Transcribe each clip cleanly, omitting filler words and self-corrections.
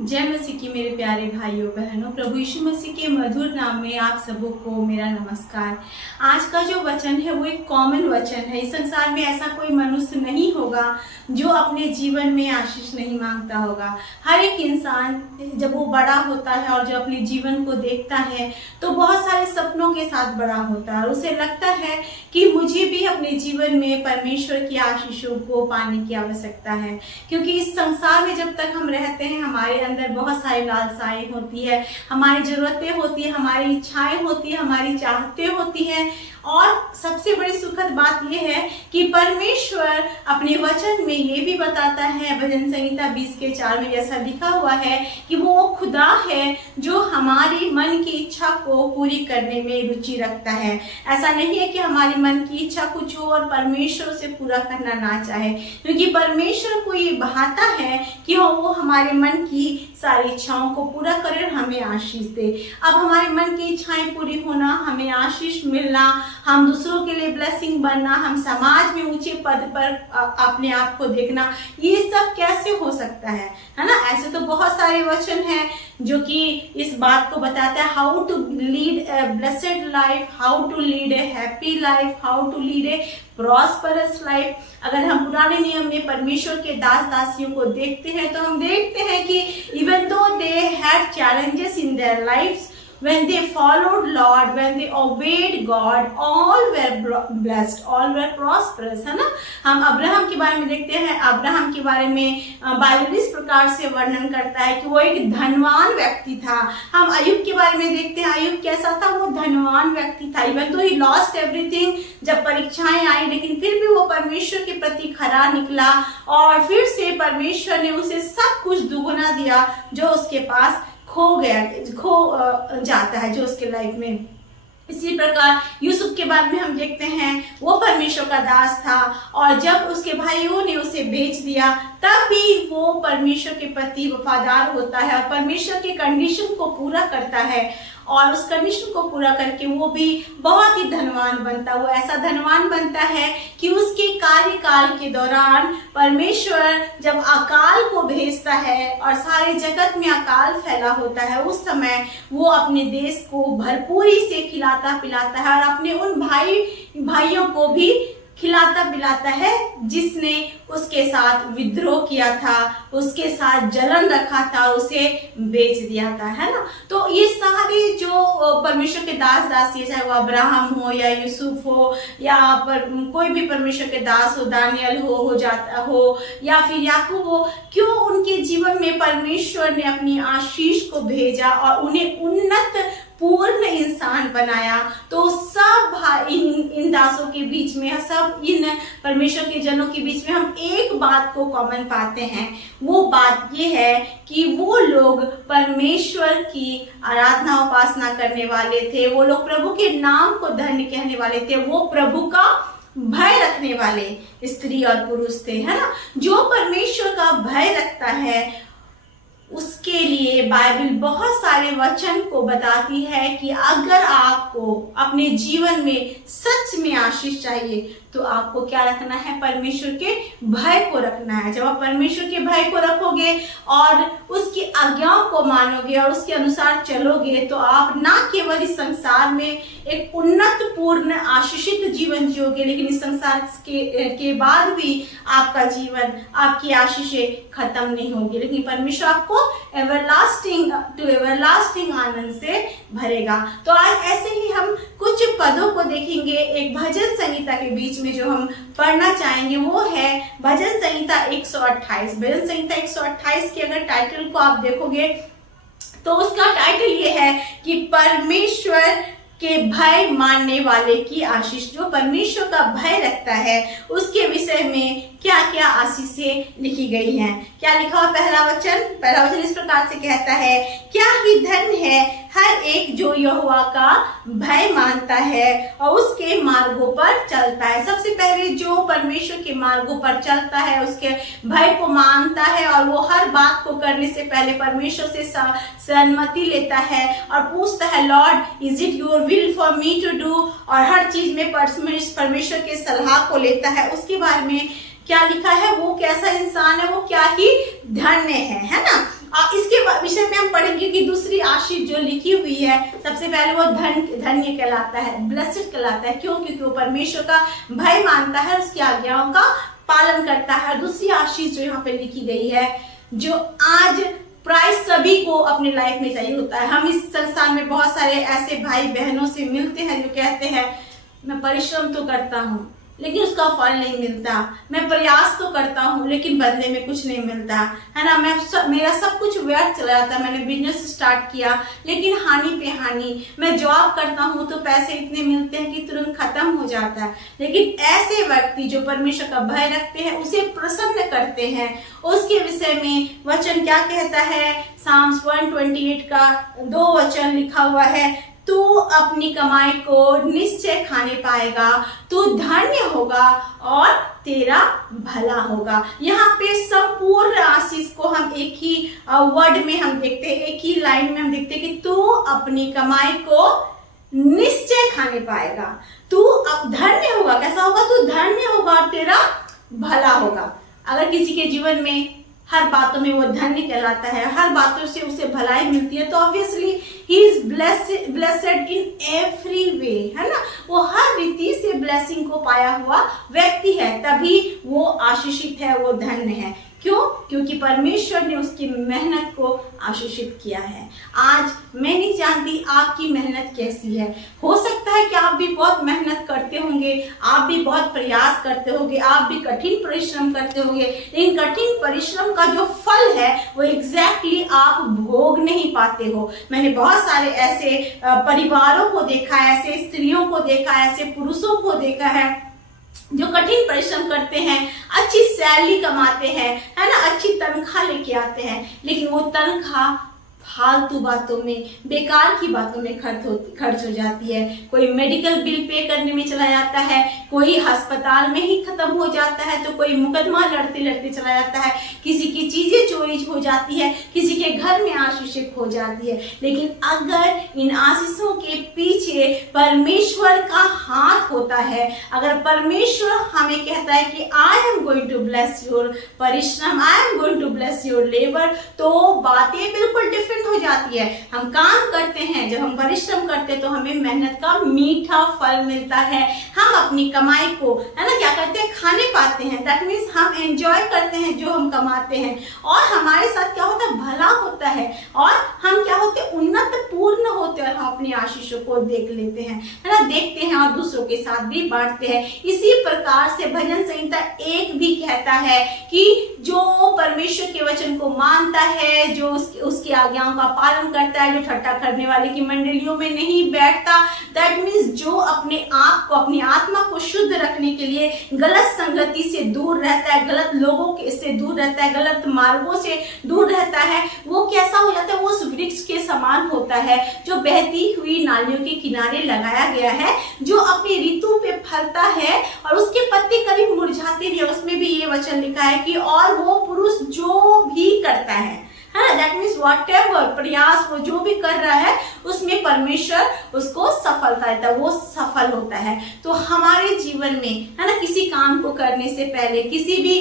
जय मसीह की मेरे प्यारे भाइयों बहनों, प्रभु यीशु मसीह के मधुर नाम में आप सबों को मेरा नमस्कार। आज का जो वचन है वो एक कॉमन वचन है। इस संसार में ऐसा कोई मनुष्य नहीं होगा जो अपने जीवन में आशीष नहीं मांगता होगा। हर एक इंसान जब वो बड़ा होता है और जो अपने जीवन को देखता है तो बहुत सारे सपनों के साथ बड़ा होता है और उसे लगता है कि मुझे भी अपने जीवन में परमेश्वर की आशीषों को पाने की आवश्यकता है, क्योंकि इस संसार में जब तक हम रहते हैं हमारे अंदर बहुत सारी लालसाएं होती है, हमारी जरूरतें होती है, हमारी इच्छाएं होती है, हमारी चाहतें होती हैं। और सबसे बड़ी सुखद बात यह है कि परमेश्वर अपने वचन में ये भी बताता है, भजन संहिता 20:4 में जैसा लिखा हुआ है कि वो खुदा है जो हमारी मन की इच्छा को पूरी करने में रुचि रखता है। ऐसा नहीं है कि हमारी मन की इच्छा कुछ हो और परमेश्वर उसे पूरा करना ना चाहे, क्योंकि परमेश्वर को ये बहाता है कि वो हमारे मन की सारी इच्छाओं को पूरा करे और हमें आशीष दे। अब हमारे मन की इच्छाएं पूरी होना, हमें आशीष मिलना, हम दूसरों के लिए ब्लेसिंग बनना, हम समाज में ऊंचे पद पर अपने आप को देखना, ये सब कैसे हो सकता है ना। ऐसे तो बहुत सारे वचन हैं जो कि इस बात को बताता है, how to lead a blessed life, how to lead a happy life, how to lead a prosperous life. अगर हम पुराने नियम में परमेश्वर के दास दासियों को देखते हैं तो हम देखते हैं कि even though they had challenges in their lives, when they followed Lord, when they obeyed God, all were blessed, all were prosperous, है ना। हम अब्राहम के बारे में देखते हैं, अब्राहम के बारे में बाइबल इस प्रकार से वर्णन करता है कि वो एक धनवान व्यक्ति था। हम अय्यूब के बारे में देखते हैं, अय्यूब कैसा था, वो धनवान व्यक्ति था। इवन तो ही लॉस्ट एवरीथिंग, जब परीक्षाएं आई लेकिन फिर भी वो परमेश्वर के प्रति खरा निकला और फिर से परमेश्वर ने उसे सब कुछ दुगुना दिया जो उसके पास खो जाता है, जो उसके लाइफ में। इसी प्रकार यूसुफ के बारे में हम देखते हैं, वो परमेश्वर का दास था और जब उसके भाइयों ने उसे बेच दिया तब भी वो परमेश्वर के प्रति वफादार होता है और परमेश्वर के कंडीशन को पूरा करता है और उस कंडीशन को पूरा करके वो भी बहुत ही धनवान बनता है। वो ऐसा धनवान बनता है कि उसके कार्यकाल के दौरान परमेश्वर जब अकाल को भेजता है और सारे जगत में अकाल फैला होता है, उस समय वो अपने देश को भरपूरी से खिलाता पिलाता है और अपने उन भाइयों को भी खिलाता पिलाता है जिसने उसके साथ विद्रोह किया था, उसके साथ जलन रखा था, उसे बेच दिया था, है ना। तो ये सारे जो परमेश्वर के दास दासी, चाहे वो अब्राहम हो या यूसुफ हो या कोई भी परमेश्वर के दास हो, दानियल हो जाता हो या फिर याकूब हो, क्यों उनके जीवन में परमेश्वर ने अपनी आशीष को भेजा और उन्हें उन्नत पूर्ण इंसान बनाया। तो सब इन दासों के बीच में, सब इन परमेश्वर के जनों के बीच में हम एक बात को कॉमन पाते हैं। वो बात ये है कि वो लोग परमेश्वर की आराधना उपासना करने वाले थे, वो लोग प्रभु के नाम को धन्य कहने वाले थे, वो प्रभु का भय रखने वाले स्त्री और पुरुष थे, है ना। जो परमेश्वर का भय रखता है उसके लिए बाइबल बहुत सारे वचन को बताती है कि अगर आपको अपने जीवन में सच में आशीष चाहिए तो आपको क्या रखना है, परमेश्वर के भय को रखना है। जब आप परमेश्वर के भय को रखोगे और उसकी आज्ञाओं को मानोगे और उसके अनुसार चलोगे तो आप ना केवल इस संसार में एक उन्नत पूर्ण आशीषित जीवन जियोगे, लेकिन इस संसार के बाद भी आपका जीवन, आपकी आशीषें खत्म नहीं होगी, लेकिन परमेश्वर आपको एवरलास्टिंग आनंद से भरेगा। तो आज ऐसे ही हम कुछ पदों को देखेंगे। एक भजन संहिता के बीच में जो हम पढ़ना चाहेंगे वो है भजन संहिता 128। भजन संहिता 128 के अगर टाइटल को आप देखोगे तो उसका टाइटल ये है कि परमेश्वर के भय मानने वाले की आशीष। जो परमेश्वर का भय रखता है उसके विषय में क्या क्या आशीषें लिखी गई हैं। क्या लिखा हुआ? पहला वचन इस प्रकार से कहता है, क्या ही धन है हर एक जो यहोवा का भय मानता है और उसके मार्गों पर चलता है। सबसे पहले जो परमेश्वर के मार्गों पर चलता है, उसके भय को मानता है और वो हर बात को करने से पहले परमेश्वर से अनुमति लेता है और पूछता है, lord is it your will for me to do, और हर चीज में परमेश्वर के सलाह को लेता है। उसके बारे में क्या लिखा है, वो कैसा इंसान है, वो क्या ही धन्य है ना। इसके विषय में हम पढ़ेंगे कि दूसरी आशीष जो लिखी हुई है, सबसे पहले वो धन्य कहलाता है, ब्लेस्ड कहलाता है। क्यों? क्योंकि वो परमेश्वर का भय मानता है, उसकी आज्ञाओं का पालन करता है। दूसरी आशीष जो यहाँ पे लिखी गई है, जो आज प्राइस सभी को अपनी लाइफ में चाहिए होता है। हम इस संसार में बहुत सारे ऐसे भाई बहनों से मिलते हैं जो कहते हैं मैं परिश्रम तो करता हूँ लेकिन उसका फल नहीं मिलता, मैं प्रयास तो करता हूँ लेकिन बदले में कुछ नहीं मिलता, है ना, मेरा सब कुछ व्यर्थ चला जाता है। मैंने बिजनेस स्टार्ट किया लेकिन हानि पे हानि, मैं जॉब करता हूँ तो पैसे इतने मिलते हैं कि तुरंत खत्म हो जाता है। लेकिन ऐसे व्यक्ति जो परमेश्वर का भय रखते हैं, उसे प्रसन्न करते हैं, उसके विषय में वचन क्या कहता है? साम्स 128 का 2 वचन लिखा हुआ है, तू अपनी कमाई को निश्चय खाने पाएगा, तू धन्य होगा और तेरा भला होगा। यहाँ पे संपूर्ण आशीष को हम एक ही वर्ड में हम देखते हैं, एक ही लाइन में हम देखते हैं कि तू अपनी कमाई को निश्चय खाने पाएगा, तू अब धन्य होगा। कैसा होगा? तू धन्य होगा और तेरा भला होगा। अगर किसी के जीवन में हर बातों में वो धन्य कहलाता है, हर बातों से उसे भलाई मिलती है, तो obviously he is blessed in every way, है ना, वो हर रीति से ब्लेसिंग को पाया हुआ व्यक्ति है, तभी वो आशीषित है, वो धन्य है। क्यों? क्योंकि परमेश्वर ने उसकी मेहनत को आशीषित किया है। आज मैं नहीं जानती आपकी मेहनत कैसी है। हो सकता है कि आप भी बहुत मेहनत करते होंगे, आप भी बहुत प्रयास करते होंगे, आप भी कठिन परिश्रम करते होंगे, लेकिन कठिन परिश्रम का जो फल है वो एग्जैक्टली आप भोग नहीं पाते हो। मैंने बहुत सारे ऐसे परिवारों को देखा है, ऐसे स्त्रियों को देखा है, ऐसे पुरुषों को देखा है जो कठिन परिश्रम करते हैं, अच्छी सैलरी कमाते हैं, है ना, अच्छी तनख्वाह लेके आते हैं, लेकिन वो तनख्वाह फालतू बातों में, बेकार की बातों में खर्च हो जाती है। कोई मेडिकल बिल पे करने में चला जाता है, कोई अस्पताल में ही खत्म हो जाता है, तो कोई मुकदमा लड़ते लड़ते चला जाता है, किसी की चीजें चोरी हो जाती है, किसी के घर में आशीषित हो जाती है। लेकिन अगर इन आशीषों के पीछे परमेश्वर का हाथ होता है, अगर परमेश्वर हमें कहता है कि I am going to bless your परिश्रम, I am going to bless your labour, तो बातें बिल्कुल डिफरेंट हो जाती है। हम काम करते हैं, जब हम परिश्रम करते हैं तो हमें मेहनत का मीठा फल मिलता है, हम अपनी कमाई को, है ना, क्या करते हैं, खाने पाते हैं। दैट मीन्स हम एंजॉय करते हैं जो हम कमाते हैं, और हमारे साथ क्या होता है, भला होता है, और हम क्या होते हैं, उन्नत पूर्ण होते हैं। हम अपनी आशीषों को देख लेते हैं, है ना, देखते हैं और दूसरों के साथ भी बांटते हैं। इसी प्रकार से भजन संहिता 1 भी कहता है कि जो परमेश्वर के वचन को मानता है, जो उसकी आज्ञाओं का पालन करता है, जो ठट्ठा करने वाले की मंडलियों में नहीं बैठता, दैट मीन्स जो अपने आप को, अपनी आत्मा को शुद्ध रखने के लिए गलत संगति से दूर रहता है, गलत लोगों से दूर रहता है, गलत मार्गों से दूर रहता है, वो कैसा हो जाता है, वो उस वृक्ष के समान होता है जो बहती हुई नालियों के किनारे लगाया गया है, जो अपनी ऋतु पे फलता है और उसके पत्ते कभी मुरझाते नहीं। उसमें भी ये वचन लिखा है कि और वो पुरुष जो भी करता है ना, दैट मीन्स वॉट एवर प्रयास वो जो भी कर रहा है उसमें परमेश्वर उसको सफलता देता है, वो सफल होता है। तो हमारे जीवन में, है ना, किसी काम को करने से पहले, किसी भी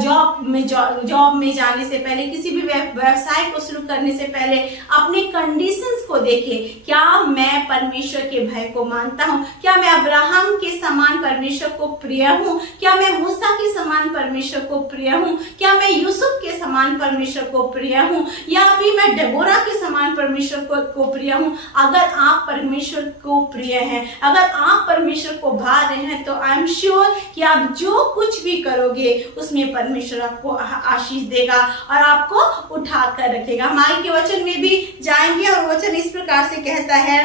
जॉब में जाने से पहले, किसी भी व्यवसाय को शुरू करने से पहले अपने कंडीशंस को देखें। क्या मैं परमेश्वर के भय को मानता हूँ? क्या मैं अब्राहम के समान परमेश्वर को प्रिय हूँ? क्या मैं मूसा के समान परमेश्वर को प्रिय हूँ? क्या मैं यूसुफ के समान परमेश्वर को प्रिय हूँ, या अभी मैं डेबोरा के समान परमेश्वर को प्रिय हूँ? अगर आप परमेश्वर को प्रिय हैं, अगर आप परमेश्वर को भा रहे हैं, तो आई एम श्योर कि आप जो कुछ भी करोगे उसमें परमेश्वर आपको आशीष देगा और आपको उठा कर रखेगा। हम आगे के वचन में भी जाएंगे और वचन इस प्रकार से कहता है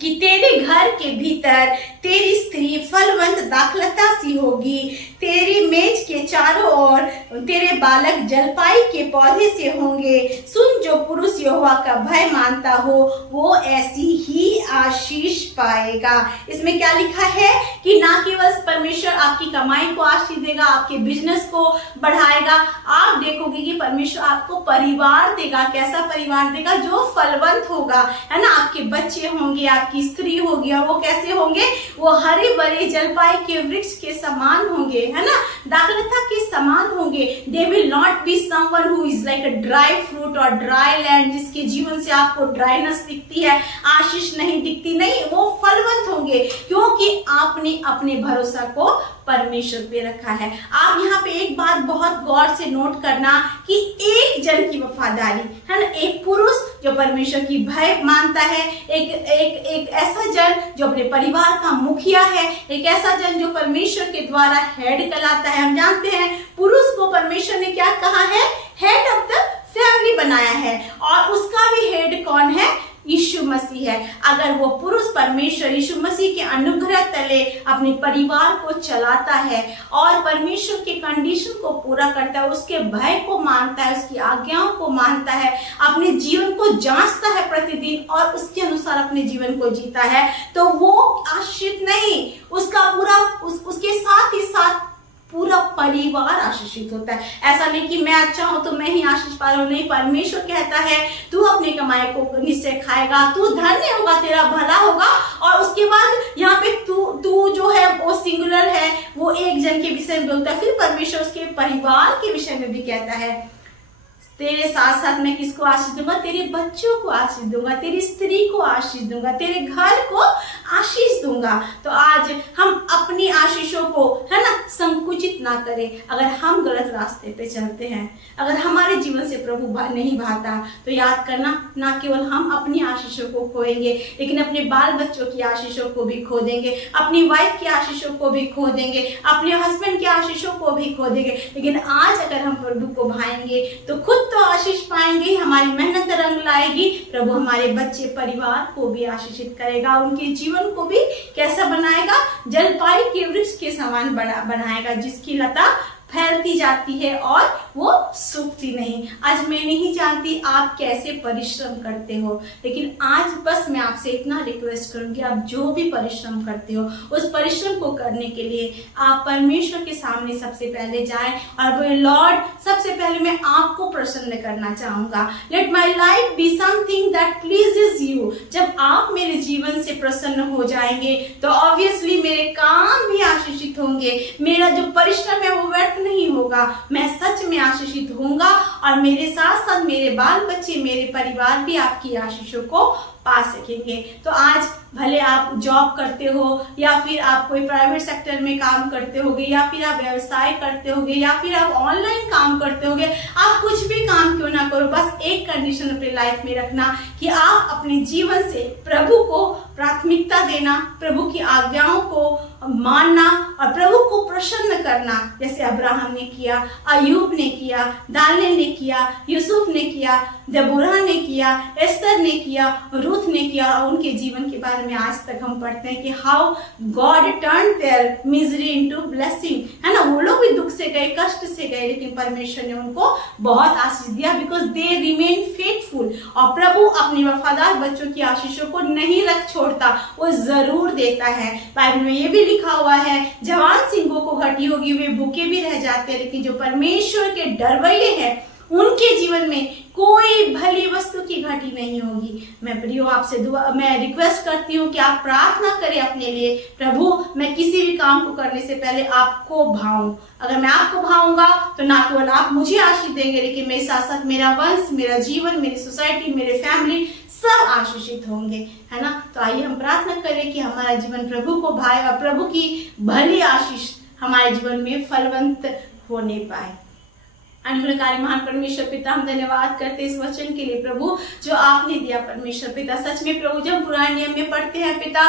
कि तेरे घर के भीतर तेरी स्त्री फलवंत दाखलता सी होगी, तेरी मेज के चारों ओर तेरे बालक जलपाई के पौधे से होंगे। सुन जो पुरुष यहोवा का भय मानता हो वो ऐसी ही आशीष पाएगा। इसमें क्या लिखा है कि ना केवल परमेश्वर आपकी कमाई को आशीष देगा, आपके बिजनेस को बढ़ाएगा, आप देखोगे कि परमेश्वर आपको परिवार देगा। कैसा परिवार देगा? जो फलवंत होगा, है ना। आपके बच्चे होंगे, आपकी स्त्री होगी, और वो कैसे होंगे? वो हरे भरे जलपाई के वृक्ष के समान होंगे, है ना, दाखलता के समान होंगे। They will not be someone who is like a dry fruit और ड्राई लैंड, जिसके जीवन से आपको ड्राइनेस दिखती है, आशीष नहीं दिखती। नहीं, वो फलवंत होंगे क्योंकि आपने अपने भरोसा को परमेश्वर पे रखा है। आप यहाँ पे एक बात बहुत गौर से नोट करना कि एक जन की वफादारी, है ना, एक पुरुष जो परमेश्वर की भय मानता है, एक ऐसा जन जो अपने परिवार का मुखिया है, एक ऐसा जन जो परमेश्वर के द्वारा हेड कहलाता है। हम जानते हैं पुरुष को परमेश्वर ने क्या कहा है? हेड ऑफ द फैमिली बनाया है, और उसका भी हेड कौन है? यीशु मसीह है। अगर वो पुरुष परमेश्वर यीशु मसीह के अनुग्रह तले अपने परिवार को चलाता है और परमेश्वर के कंडीशन को पूरा करता है, उसके भय को मानता है, उसकी आज्ञाओं को मानता है, अपने जीवन को जांचता है प्रतिदिन और उसके अनुसार अपने जीवन को जीता है, तो वो आशीषित नहीं, उसका पूरा उसके साथ ही साथ पूरा परिवार आशीषित होता है। ऐसा नहीं कि मैं अच्छा हूं तो मैं ही आशीष पा रहा हूं, नहीं, परमेश्वर कहता है तू अपनी कमाई को निश्चय खाएगा, तू धन्य होगा, तेरा भला होगा। और उसके बाद यहाँ पे तू जो है वो सिंगुलर है, वो एक जन के विषय में बोलता है। फिर परमेश्वर उसके परिवार के विषय में भी कहता है, तेरे साथ साथ मैं किसको आशीष दूंगा? तेरे बच्चों को आशीष दूंगा, तेरी स्त्री को आशीष दूंगा, तेरे घर को आशीष दूंगा। तो आज हम अपनी आशीषों को, है ना, संकुचित ना करें। अगर हम गलत रास्ते पे चलते हैं, अगर हमारे जीवन से प्रभु नहीं भाता, तो याद करना, ना केवल हम अपनी आशीषों को खोएंगे, लेकिन अपने बाल बच्चों की आशीषों को भी खो देंगे, अपनी वाइफ की आशीषों को भी खो देंगे, अपने हस्बैंड की आशीषों को भी खो देंगे। लेकिन आज अगर हम प्रभु को भाएंगे तो खुद तो आशीष पाएंगे, हमारी मेहनत रंग लाएगी, प्रभु हमारे बच्चे परिवार को भी आशीषित करेगा, उनके जीवन को भी कैसा बनाएगा? जलपाई के वृक्ष के समान बनाएगा, जिसकी लता फैलती जाती है और वो सूखती नहीं। आज मैं नहीं जानती आप कैसे परिश्रम करते हो, लेकिन आज बस मैं आपसे इतना रिक्वेस्ट करूंगी, आप जो भी परिश्रम करते हो उस परिश्रम को करने के लिए आप परमेश्वर के सामने सबसे पहले जाएं और बोले, लॉर्ड सबसे पहले मैं आपको प्रसन्न करना चाहूंगा। Let my life be something that pleases you. जब आप मेरे जीवन से प्रसन्न हो जाएंगे तो ऑब्वियसली मेरे काम भी आशीषित होंगे, मेरा जो परिश्रम है वो व्यर्थ नहीं होगा, मैं सच में आशीषित होऊंगा और मेरे साथ साथ मेरे बाल बच्चे, मेरे परिवार भी आपकी आशीषों को पा सकेंगे। तो आज भले आप जॉब करते हो या फिर आप कोई प्राइवेट सेक्टर में काम करते होगे या फिर आप व्यवसाय करते होगे या फिर आप ऑनलाइन काम करते होगे, आप कुछ भी काम क्यों ना करो, बस एक कंडीशन अपनी लाइफ में रखना कि आप अपने जीवन से प्रभु को प्राथमिकता देना, प्रभु की आज्ञाओं को मानना और प्रभु को प्रसन्न करना, जैसे अब्राहम ने किया, अयूब ने किया, दानियल ने किया, यूसुफ ने किया, देबोरा ने किया, एस्तर ने किया, रूथ ने किया। और उनके जीवन के बारे में आज तक हम पढ़ते हैं कि how God turn their misery into blessing, है ना। वो लोग भी दुख से गए, कष्ट से गए, लेकिन परमेश्वर ने उनको बहुत आशीष दिया, बिकॉज दे रिमेन फेथफुल। और प्रभु अपने वफादार बच्चों की आशीषों को नहीं रख छोड़ता, वो जरूर देता है। बाइबल में ये भी लिखा हुआ है, जवान सिंहों को घटी होगी, वे भूखे भी रह जाते हैं, लेकिन जो परमेश्वर के डरवैये हैं उनके जीवन में कोई भली वस्तु की घटी नहीं होगी। मैं प्रियो आपसे मैं रिक्वेस्ट करती हूँ कि आप प्रार्थना करें अपने लिए, प्रभु मैं किसी भी काम को करने से पहले आपको भाऊं। अगर मैं आपको भाऊंगा तो ना केवल आप मुझे आशीष देंगे, लेकिन मेरे साथ साथ मेरा वंश, मेरा जीवन, मेरी सोसाइटी, मेरे फैमिली सब आशीषित होंगे, है ना। तो आइए हम प्रार्थना करें कि हमारा जीवन प्रभु को भाए और प्रभु की भली आशीष हमारे जीवन में फलवंत होने पाए। अनुग्रहकारी महान परमेश्वर पिता, हम धन्यवाद करते इस वचन के लिए प्रभु जो आपने दिया परमेश्वर पिता। सच में प्रभु जब पुराने नियम में पढ़ते हैं पिता,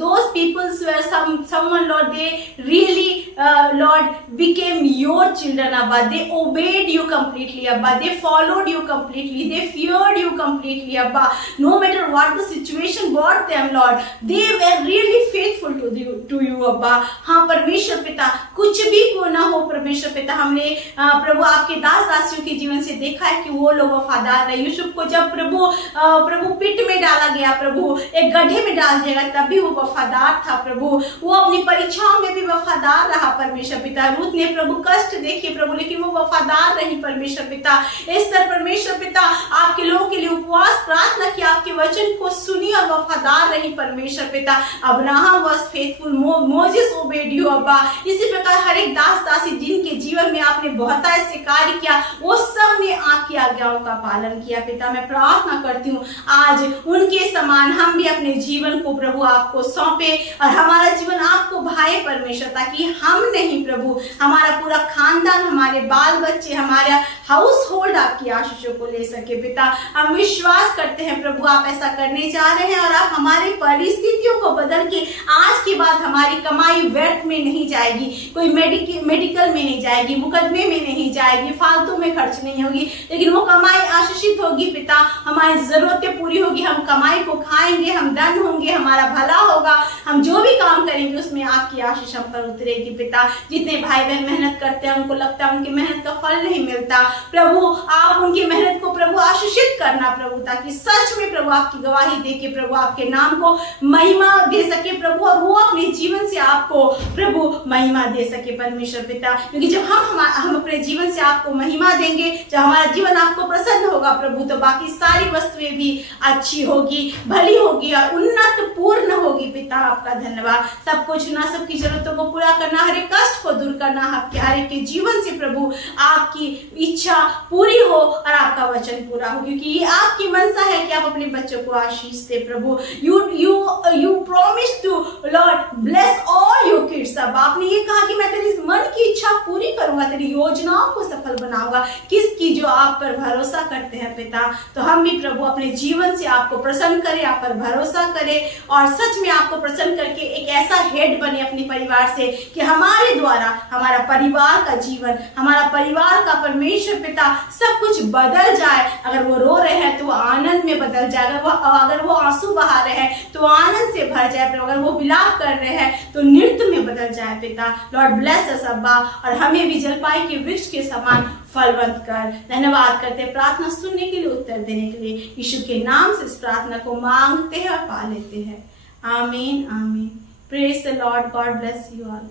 those peoples were someone Lord, they really Lord became your children Abba, they obeyed you completely Abba, they followed you completely, they feared you completely Abba, no matter what the situation brought them Lord, they were really faithful to you Abba। हाँ परमेश्वर पिता, कुछ भी क्यों ना हो परमेश्वर पिता, हमने प्रभु आपके दास दासियों के जीवन से देखा है कि वो लोग वफादार रहे। यूसुफ को जब प्रभु पिट में डाला गया, प्रभु एक गड्ढे में डाल दिया गया, तब भी वो वफादार था प्रभु। वो अपनी परीक्षाओं में भी वफादार रहा परमेश्वर पिता। रूत ने प्रभु कष्ट देखे प्रभु, लेकिन वो वफादार रही परमेश्वर पिता। इस तरह परमेश्वर पिता आपके लोगों के लिए उपवास प्रार्थना किया, आपके वचन को सुनी और वफादार रही परमेश्वर पिता। Abraham was faithful, Moses obeyed you अब्बा। इसी प्रकार हर एक दास दासी जिनके जीवन में आपने बहुत ऐसे कार्य किया, वो सब ने आपकी आज्ञाओं का पालन किया पिता। मैं प्रार्थना करती हूँ आज उनके समान हम भी अपने जीवन को प्रभु आपको सौंपे और हमारा जीवन आपको भाए परमेश्वर, ताकि हम नहीं प्रभु, हमारा पूरा खानदान, हमारे बाल बच्चे, हमारा हाउस होल्ड आपकी आशीषों को ले सके पिता। हम विश्वास करते हैं प्रभु आप ऐसा करने जा रहे हैं और आप हमारी परिस्थितियों को बदल के आज के बाद हमारी कमाई व्यर्थ में नहीं जाएगी, कोई मेडिकल में नहीं जाएगी, मुकदमे में नहीं जाएगी, फालतू में खर्च नहीं होगी, लेकिन वो कमाई आशीषित होगी पिता। हमारी जरूरतें पूरी होगी, हम कमाई को खाएंगे, हम धन होंगे, हमारा भला होगा, हम जो भी काम करेंगे उसमें आपकी आशीष हम पर उतरेगी पिता। जितने भाई बहन मेहनत करते हैं उनको लगता है उनकी मेहनत का फल नहीं मिलता, प्रभु आप उनकी मेहनत को प्रभु आशीषित करना प्रभु, ताकि सच में प्रभु आपकी गवाही देके प्रभु आपके नाम को महिमा दे सके प्रभु, और वो अपने जीवन से आपको प्रभु महिमा दे सके परमेश्वर पिता। क्योंकि जब हम अपने जीवन से आपको महिमा देंगे, जब हमारा जीवन आपको प्रसन्न होगा प्रभु, तो बाकी सारी वस्तुएं भी अच्छी होगी, भली होगी और उन्नत पूर्ण होगी पिता। आपका धन्यवाद। सबको चुना, सबकी जरूरतों को पूरा करना, हर एक कष्ट को दूर करना, आपके हर एक के जीवन से प्रभु आपकी इच्छा पूरी हो और आपका वचन पूरा हो, क्योंकि ये आपकी मनसा है कि आप अपने बच्चों को आशीष दे प्रभु। You promise to Lord bless all your kids. अब आपने ये कहा कि मैं तेरी मन की इच्छा पूरी करूंगा, तेरी योजनाओं को सफल बनाऊंगा। किसकी? जो आप पर भरोसा करते हैं पिता। तो हम भी प्रभु अपने जीवन से आपको प्रसन्न करें, आप पर भरोसा करें और सच में आपको प्रसन्न करके एक ऐसा हेड बने अपने परिवार से कि हमारे द्वारा हमारा परिवार का जीवन, हमारा परिवार का परमेश्वर पिता सब कुछ बदल जाए। अगर वो रो रहे हैं तो वो आनंद में बदल जाए, अगर वो आंसू बहा रहे हैं तो आनंद से भर जाए, अगर वो विलाप कर रहे हैं तो नृत्य में बदल जाए पिता। लॉर्ड ब्लेस अस अब्बा, और हमें भी जलपाई के वृक्ष के समान फलवंत कर। धन्यवाद करते, प्रार्थना सुनने के लिए, उत्तर देने के लिए यीशु के नाम से इस प्रार्थना को मांगते हैं और पा लेते हैं। आमीन आमीन। Praise the Lord. God bless you all.